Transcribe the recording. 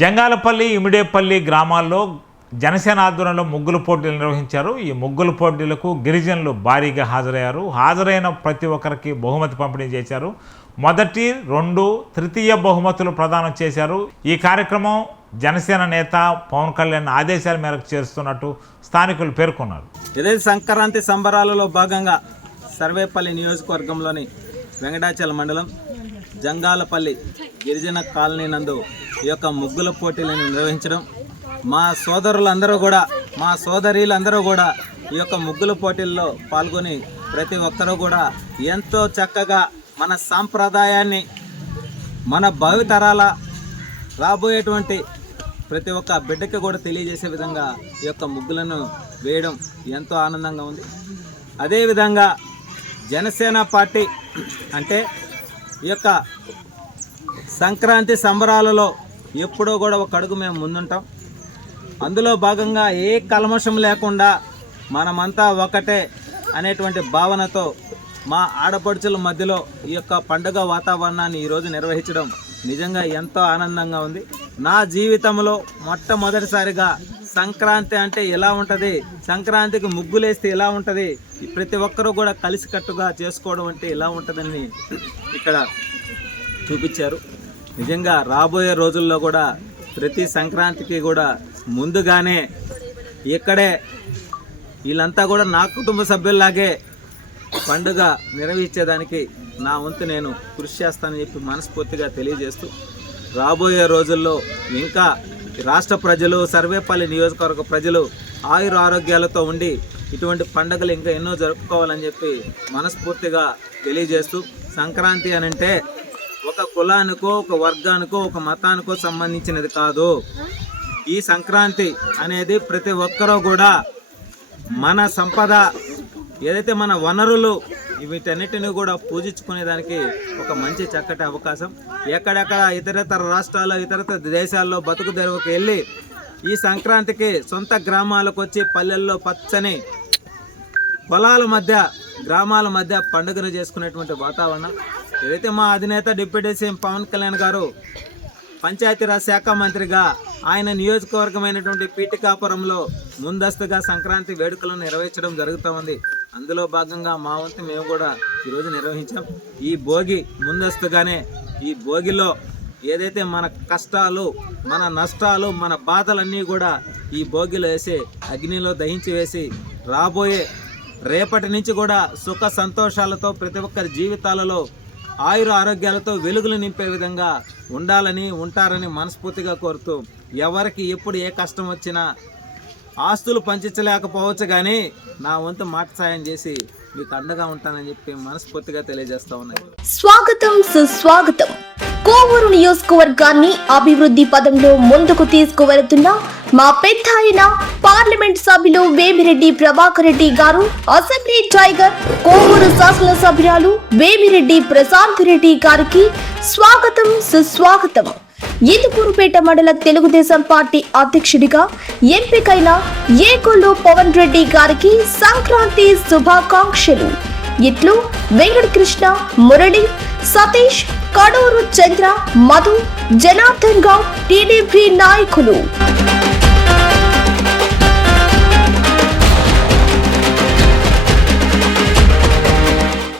జంగాలపల్లి, ఇమిడేపల్లి గ్రామాల్లో జనసేన ఆధ్వర్యంలో ముగ్గుల పోటీలు నిర్వహించారు. ఈ ముగ్గుల పోటీలకు గిరిజనులు భారీగా హాజరయ్యారు. హాజరైన ప్రతి ఒక్కరికి బహుమతి పంపిణీ చేశారు. మొదటి, 2, తృతీయ బహుమతులు ప్రదానం చేశారు. ఈ కార్యక్రమం జనసేన నేత పవన్ కళ్యాణ్ ఆదేశాల మేరకు చేస్తున్నట్టు స్థానికులు పేర్కొన్నారు. ఇదే సంక్రాంతి సంబరాలలో భాగంగా సర్వేపల్లి నియోజకవర్గంలోని వెంకటాచల మండలం జంగాలపల్లి గిరిజన కాలనీ నందు ఈ యొక్క ముగ్గుల పోటీలను నిర్వహించడం, మా సోదరులందరూ కూడా, మా సోదరీలందరూ కూడా ఈ యొక్క ముగ్గుల పోటీల్లో పాల్గొని ప్రతి ఒక్కరూ కూడా ఎంతో చక్కగా మన సాంప్రదాయాన్ని, మన భావితరాల రాబోయేటువంటి ప్రతి ఒక్క బిడ్డకి కూడా తెలియజేసే విధంగా ఈ యొక్క ముగ్గులను వేయడం ఎంతో ఆనందంగా ఉంది. అదేవిధంగా జనసేన పార్టీ అంటే ఈ యొక్క సంక్రాంతి సంబరాలలో ఎప్పుడూ కూడా ఒక అడుగు మేము ముందుంటాం. అందులో భాగంగా ఏ కల్మషం లేకుండా మనమంతా ఒకటే అనేటువంటి భావనతో మా ఆడపడుచుల మధ్యలో ఈ యొక్క పండుగ వాతావరణాన్ని ఈరోజు నిర్వహించడం నిజంగా ఎంతో ఆనందంగా ఉంది. నా జీవితంలో మొట్టమొదటిసారిగా సంక్రాంతి అంటే ఎలా ఉంటుంది, సంక్రాంతికి ముగ్గులేస్తే ఎలా ఉంటుంది, ప్రతి ఒక్కరూ కూడా కలిసికట్టుగా చేసుకోవడం అంటే ఎలా ఉంటుందని ఇక్కడ చూపించారు. నిజంగా రాబోయే రోజుల్లో కూడా ప్రతి సంక్రాంతికి కూడా ముందుగానే ఇక్కడే వీళ్ళంతా కూడా నా కుటుంబ సభ్యుల్లాగే పండుగ నిర్వహించేదానికి నా వంతు నేను కృషి చేస్తానని చెప్పి మనస్ఫూర్తిగా తెలియజేస్తూ, రాబోయే రోజుల్లో ఇంకా రాష్ట్ర ప్రజలు, సర్వేపల్లి నియోజకవర్గ ప్రజలు ఆయుర ఆరోగ్యాలతో ఉండి ఇటువంటి పండుగలు ఇంకా ఎన్నో జరుపుకోవాలని చెప్పి మనస్ఫూర్తిగా తెలియజేస్తూ, సంక్రాంతి అనంటే ఒక కులానికో, ఒక వర్గానికో, ఒక మతానికో సంబంధించినది కాదు. ఈ సంక్రాంతి అనేది ప్రతి ఒక్కరూ కూడా మన సంపద ఏదైతే మన వనరులు వీటన్నిటిని కూడా పూజించుకునేదానికి ఒక మంచి చక్కటి అవకాశం. ఎక్కడెక్కడ ఇతరతర రాష్ట్రాల్లో, ఇతరతర దేశాల్లో బతుకు తెరువుకి వెళ్ళి ఈ సంక్రాంతికి సొంత గ్రామాలకు వచ్చి పల్లెల్లో పచ్చని పొలాల మధ్య, గ్రామాల మధ్య పండుగను చేసుకునేటువంటి వాతావరణం ఏదైతే మా అధినేత డిప్యూటీ సీఎం పవన్ కళ్యాణ్ గారు పంచాయతీరాజ్ శాఖ మంత్రిగా ఆయన నియోజకవర్గమైనటువంటి పీఠికాపురంలో ముందస్తుగా సంక్రాంతి వేడుకలను నిర్వహించడం జరుగుతూ ఉంది. అందులో భాగంగా మా వంతు మేము కూడా ఈరోజు నిర్వహించాం. ఈ భోగి ముందస్తుగానే ఈ భోగిలో ఏదైతే మన కష్టాలు, మన నష్టాలు, మన బాధలన్నీ కూడా ఈ భోగిలో వేసి అగ్నిలో దహించి వేసి రాబోయే రేపటి నుంచి కూడా సుఖ సంతోషాలతో ప్రతి ఒక్కరి జీవితాలలో ఆయుర ఆరోగ్యాలతో వెలుగులు నింపే విధంగా ఉండాలని, ఉంటారని మనస్ఫూర్తిగా కోరుతూ, ఎవరికి ఎప్పుడు ఏ కష్టం వచ్చినా ఆస్తులు పంచించలేకపోవచ్చు కానీ నా వంతు మాట సాయం చేసి మీకు అండగా ఉంటానని చెప్పి మనస్ఫూర్తిగా తెలియజేస్తా ఉన్నాయి. స్వాగతం, సుస్వాగతం. కోవూరు నియోజకవర్గాన్ని అభివృద్ధి పదంలో ముందుకు తీసుకువెళుతున్న మా పెద్ద ఆయన పార్లమెంట్ సభ్యులు వేమిరెడ్డి ప్రభాకర్ రెడ్డి గారు, అసెంబ్లీ టైగర్ కోవూరు శాసనసభ్యురాలు వేమిరెడ్డి ప్రశాంత్ రెడ్డి గారికి స్వాగతం, సుస్వాగతం. ఇందుకూరుపేట మండల తెలుగుదేశం పార్టీ అధ్యక్షుడిగా ఎంపికైన ఏకొల్లు పవన్ రెడ్డి గారికి సంక్రాంతి శుభాకాంక్షలు. ఇట్లు వెంకటకృష్ణ, మురళి, సతీష్, కడూరు చంద్ర, మధు, జనార్దన్ గౌడ్, టీడీపీ నాయకులు.